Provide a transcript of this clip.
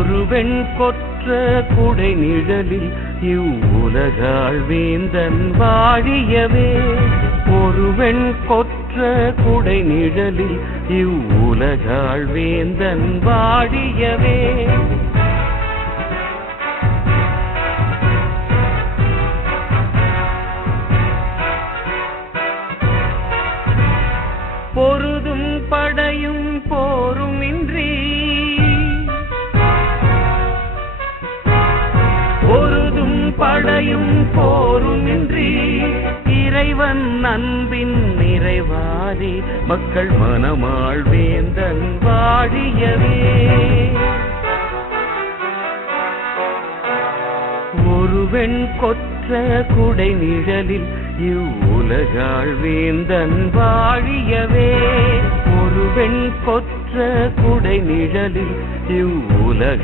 ஒரு வெண் கொற்ற குடை நிழலில் இவ்வுலகாள் வேந்தன் வாழியவே. ஒரு வெண் கொற்ற குடை நிழலில் இவ்வுலகாள் வேந்தன் வாழியவே. பொருதும் படையும் படையும் போருமின்றி இறைவன் அன்பின் நிறைவாரி மக்கள் மனமாள் வேந்தன் வாழியவே. ஒரு வெண் கொற்ற குடை நிழலில் இவ்வுலகாள் வேந்தன் வாழியவே. ஒரு வெண் கொற்ற குடை நிழலில் இவ்வுலக